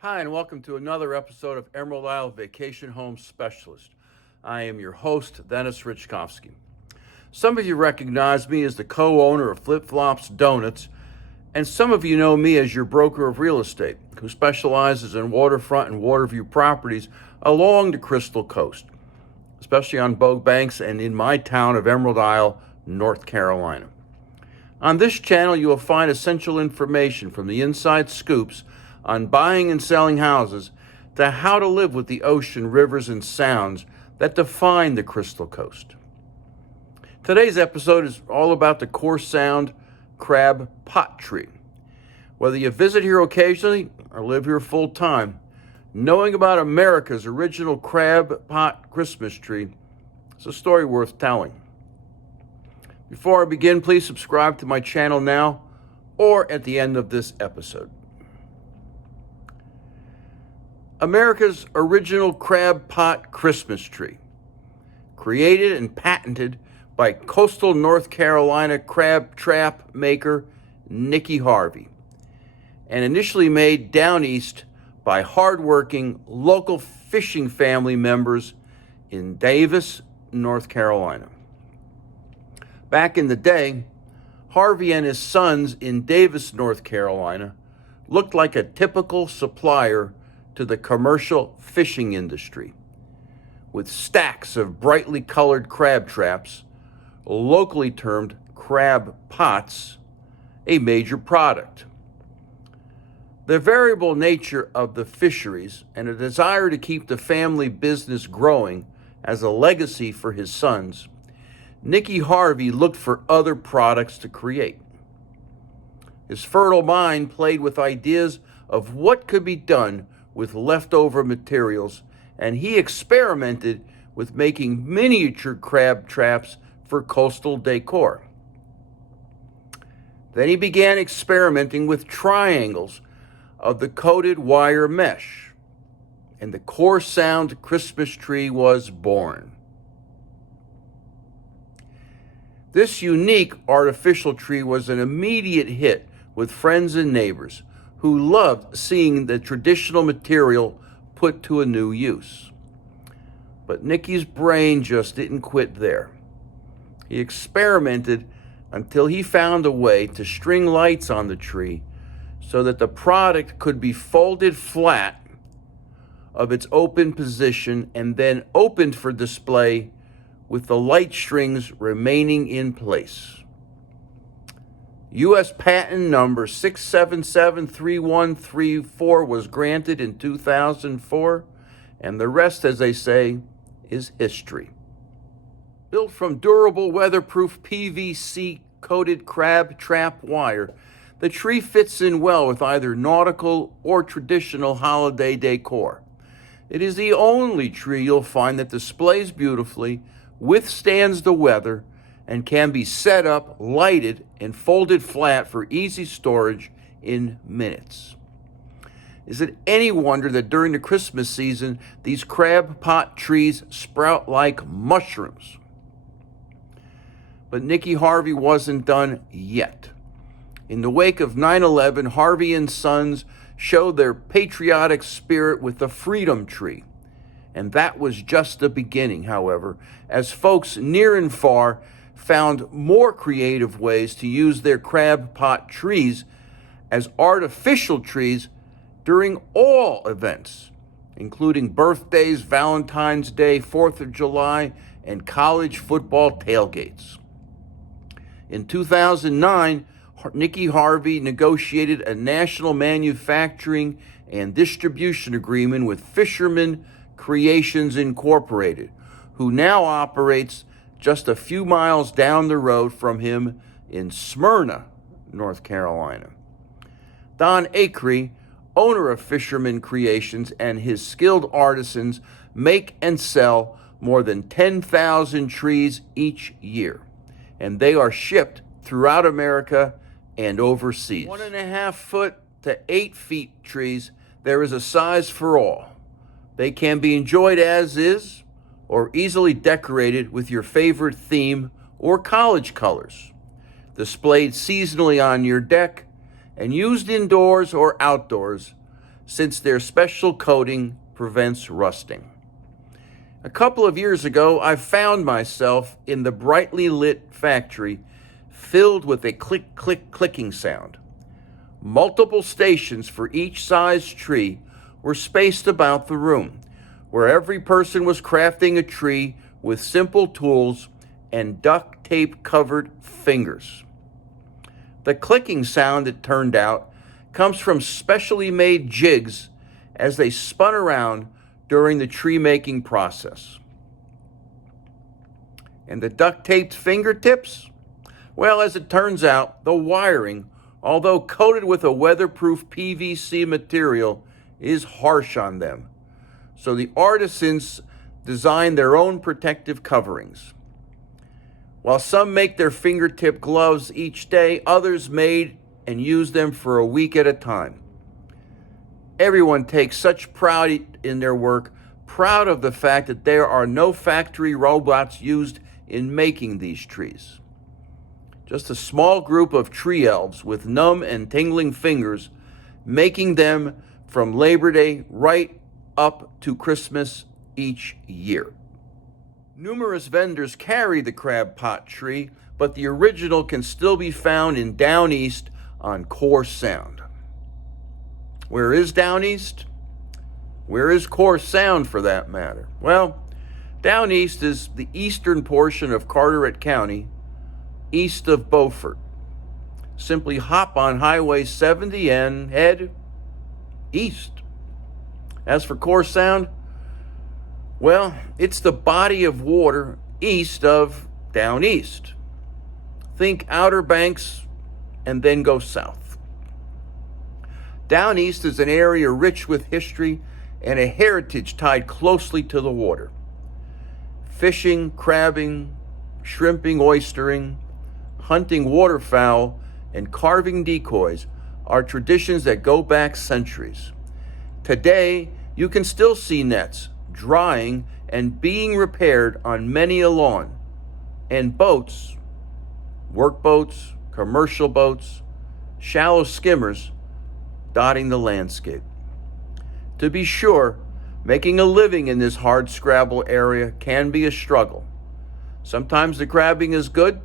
Hi, and welcome to another episode of Emerald Isle Vacation Home Specialist. I am your host, Dennis Richkovsky. Some of you recognize me as the co-owner of Flip Flops Donuts, and some of you know me as your broker of real estate, who specializes in waterfront and waterview properties along the Crystal Coast, especially on boat banks and in my town of Emerald Isle, North Carolina. On this channel, you will find essential information from the inside scoops on buying and selling houses to how to live with the ocean, rivers, and sounds that define the Crystal Coast. Today's episode is all about the Core Sound crab pot tree. Whether you visit here occasionally or live here full time, knowing about America's original crab pot Christmas tree is a story worth telling. Before I begin, please subscribe to my channel now or at the end of this episode. America's original crab pot Christmas tree, created and patented by coastal North Carolina crab trap maker Nicky Harvey, and initially made down east by hardworking local fishing family members in Davis, North Carolina. Back in the day, Harvey and his sons in Davis, North Carolina, looked like a typical supplier to the commercial fishing industry, with stacks of brightly colored crab traps, locally termed crab pots, a major product. The variable nature of the fisheries and a desire to keep the family business growing as a legacy for his sons, Nicky Harvey looked for other products to create. His fertile mind played with ideas of what could be done with leftover materials, and he experimented with making miniature crab traps for coastal decor. Then he began experimenting with triangles of the coated wire mesh, and the Core Sound Christmas tree was born. This unique artificial tree was an immediate hit with friends and neighbors who loved seeing the traditional material put to a new use. But Nicky's brain just didn't quit there. He experimented until he found a way to string lights on the tree so that the product could be folded flat of its open position and then opened for display with the light strings remaining in place. U.S. patent number 6773134 was granted in 2004, and the rest, as they say, is history. Built from durable, weatherproof PVC coated crab trap wire, the tree fits in well with either nautical or traditional holiday decor. It is the only tree you'll find that displays beautifully, withstands the weather, and can be set up, lighted, and folded flat for easy storage in minutes. Is it any wonder that during the Christmas season, these crab pot trees sprout like mushrooms? But Nicky Harvey wasn't done yet. In the wake of 9/11, Harvey and Sons showed their patriotic spirit with the Freedom Tree. And that was just the beginning, however, as folks near and far found more creative ways to use their crab pot trees as artificial trees during all events, including birthdays, Valentine's Day, 4th of July, and college football tailgates. In 2009, Nicky Harvey negotiated a national manufacturing and distribution agreement with Fisherman Creations Incorporated, who now operates just a few miles down the road from him in Smyrna, North Carolina. Don Acree, owner of Fisherman Creations, and his skilled artisans make and sell more than 10,000 trees each year, and they are shipped throughout America and overseas. 1.5 foot to 8 feet trees, there is a size for all. They can be enjoyed as is or easily decorated with your favorite theme or college colors, displayed seasonally on your deck, and used indoors or outdoors, since their special coating prevents rusting. A couple of years ago, I found myself in the brightly lit factory filled with a clicking sound. Multiple stations for each size tree were spaced about the room, where every person was crafting a tree with simple tools and duct tape covered fingers. The clicking sound, it turned out, comes from specially made jigs as they spun around during the tree making process. And the duct taped fingertips? Well, as it turns out, the wiring, although coated with a weatherproof PVC material, is harsh on them. So the artisans design their own protective coverings. While some make their fingertip gloves each day, others made and use them for a week at a time. Everyone takes such pride in their work, proud of the fact that there are no factory robots used in making these trees. Just a small group of tree elves with numb and tingling fingers, making them from Labor Day right up to Christmas each year. Numerous vendors carry the crab pot tree, but the original can still be found in Down East on Core Sound. Where is Down East? Where is Core Sound, for that matter? Well, Down East is the eastern portion of Carteret County, east of Beaufort. Simply hop on Highway 70 and head east. As for Core Sound, well, it's the body of water east of Down East. Think Outer Banks and then go south. Down East is an area rich with history and a heritage tied closely to the water. Fishing, crabbing, shrimping, oystering, hunting waterfowl, and carving decoys are traditions that go back centuries. Today, you can still see nets drying and being repaired on many a lawn, and boats, workboats, commercial boats, shallow skimmers dotting the landscape. To be sure, making a living in this hardscrabble area can be a struggle. Sometimes the crabbing is good,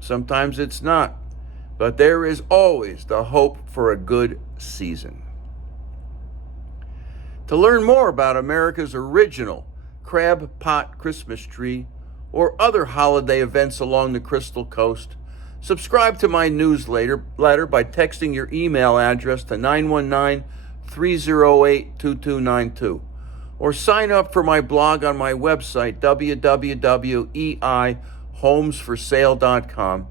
sometimes it's not, but there is always the hope for a good season. To learn more about America's original crab pot Christmas tree or other holiday events along the Crystal Coast, subscribe to my newsletter by texting your email address to 919-308-2292, or sign up for my blog on my website, www.eihomesforsale.com,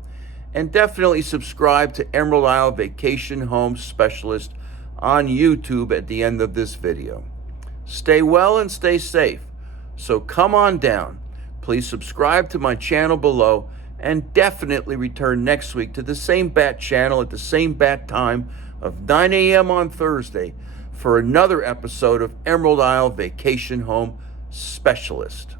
and definitely subscribe to Emerald Isle Vacation Home Specialist on YouTube at the end of this video. Stay well and stay safe. So come on down. Please subscribe to my channel below and definitely return next week to the same bat channel at the same bat time of 9 a.m. on Thursday for another episode of Emerald Isle Vacation Home Specialist.